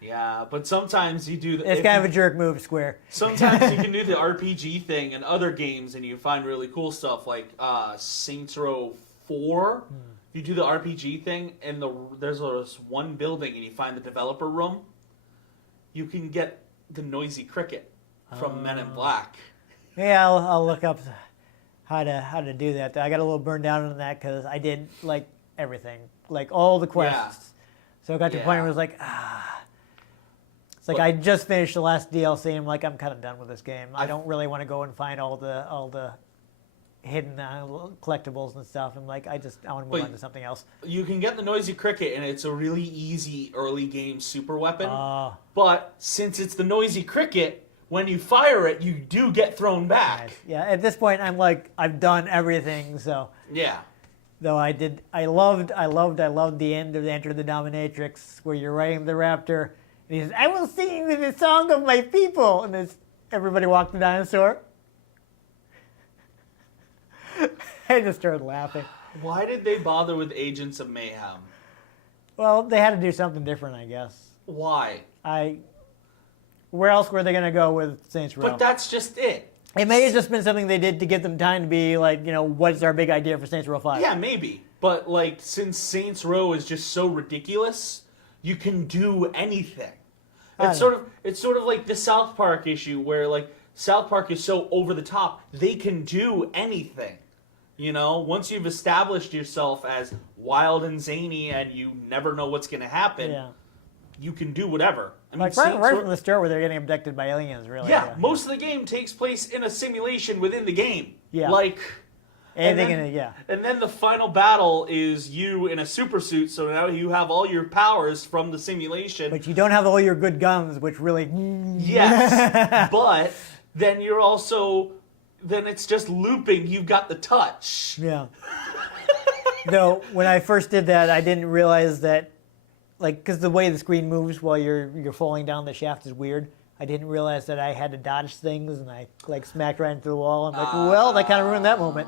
Yeah, but sometimes you do... It's kind of a jerk move, Square. Sometimes you can do the RPG thing in other games and you find really cool stuff, like Saints Row 4. You do the RPG thing and there's this one building and you find the developer room. You can get the noisy cricket from Men in Black. Yeah, I'll look up how to do that. I got a little burned down on that because I did like everything, like all the quests. So it got to the point where it was like, It's like I just finished the last DLC and I'm like, I'm kind of done with this game. I don't really want to go and find all the hidden collectibles and stuff. I'm like, I want to move on to something else. You can get the noisy cricket and it's a really easy early game super weapon. But since it's the noisy cricket, when you fire it, you do get thrown back. Nice. Yeah, at this point, I'm like, I've done everything. So yeah. Though I loved the end of Enter the Dominatrix where you're riding the raptor. And he says, I will sing the song of my people. And everybody walked the dinosaur. I just started laughing. Why did they bother with Agents of Mayhem? Well, they had to do something different, I guess. Why? Where else were they going to go with Saints Row? But that's just it. It may have just been something they did to give them time to be like, what's our big idea for Saints Row 5? Yeah, maybe. But like, since Saints Row is just so ridiculous, you can do anything. It's sort of like the South Park issue where like South Park is so over the top, they can do anything. Once you've established yourself as wild and zany and you never know what's going to happen, you can do whatever. I mean, right from the start where they're getting abducted by aliens, really. Yeah, most of the game takes place in a simulation within the game. Yeah. And then the final battle is you in a super suit, so now you have all your powers from the simulation. But you don't have all your good guns, which really... Yes, but then you're also... Then it's just looping, you've got the touch. Yeah. Though, when I first did that, I didn't realize that... because the way the screen moves while you're falling down the shaft is weird. I didn't realize that I had to dodge things, and I smacked right into the wall. I'm like, well, that kind of ruined that moment.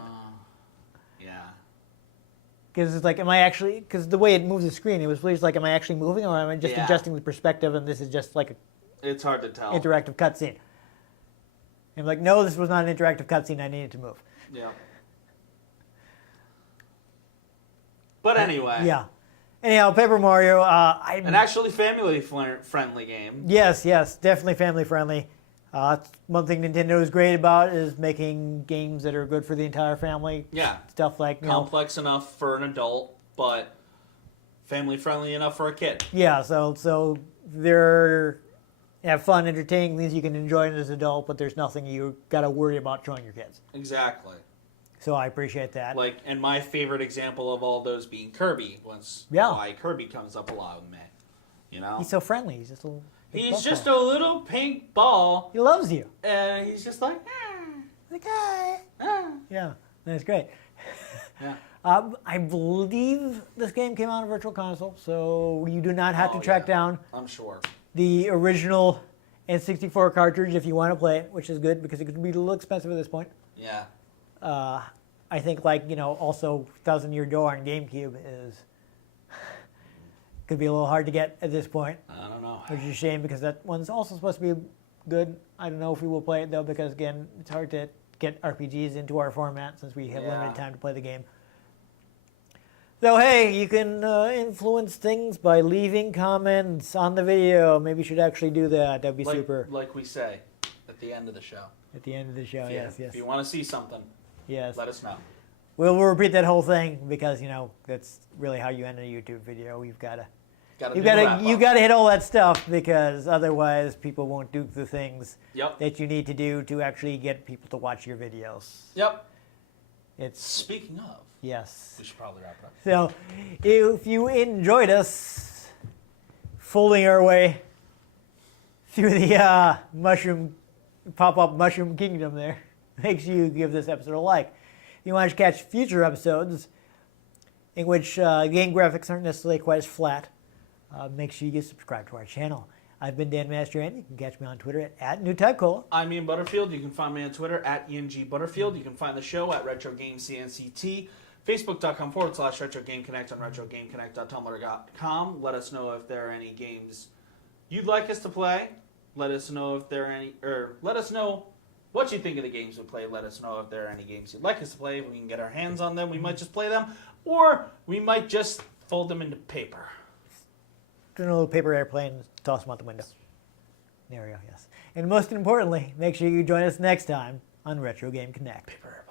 Because it's like, am I actually... Because the way it moves the screen, it was really like, am I actually moving or am I just adjusting the perspective and this is just like a... It's hard to tell. Interactive cutscene. And I'm like, no, this was not an interactive cutscene. I needed to move. Yeah. But anyway. Yeah. Anyhow, Paper Mario... an actually family-friendly game. Yes, definitely family-friendly. One thing Nintendo is great about is making games that are good for the entire family. Yeah. Stuff like... Complex enough for an adult, but family-friendly enough for a kid. Yeah, so they're... have fun, entertaining things you can enjoy as an adult, but there's nothing you got to worry about showing your kids. Exactly. So I appreciate that. And my favorite example of all those being Kirby. Why Kirby comes up a lot with me. He's so friendly. He's just a little... He's just a little pink ball. He loves you. And he's just like, like, hi. Yeah, that's great. Yeah. I believe this game came out on Virtual Console, so you do not have to track down... I'm sure. The original N64 cartridge if you want to play it, which is good because it could be a little expensive at this point. Yeah. I think also Thousand Year Door on GameCube could be a little hard to get at this point. I don't know. Which is a shame because that one's also supposed to be good. I don't know if we will play it though because again, it's hard to get RPGs into our format since we have limited time to play the game. So hey, you can influence things by leaving comments on the video. Maybe you should actually do that. That'd be super. Like we say at the end of the show. At the end of the show, yes. If you want to see something, let us know. We'll repeat that whole thing because that's really how you end a YouTube video. You've got to hit all that stuff because otherwise people won't do the things that you need to do to actually get people to watch your videos. Yep. Speaking of. Yes. We should probably wrap it up. So, if you enjoyed us folding our way through the pop-up mushroom kingdom there, make sure you give this episode a like. If you want to catch future episodes in which game graphics aren't necessarily quite as flat, make sure you get subscribed to our channel. I've been Dan Mastriani. You can catch me on Twitter at NewTypeCola. I'm Ian Butterfield. You can find me on Twitter at ENG Butterfield. You can find the show at Retro Game CNCT. Facebook.com/RetroGameConnect on RetroGameConnect.tumblr.com. Let us know if there are any games you'd like us to play. Let us know if there are any, or let us know what you think of the games we play. Let us know if there are any games you'd like us to play. If we can get our hands on them, we might just play them, or we might just fold them into paper. Do a little paper airplane and toss them out the window. There we go, yes. And most importantly, make sure you join us next time on Retro Game Connect. Paper.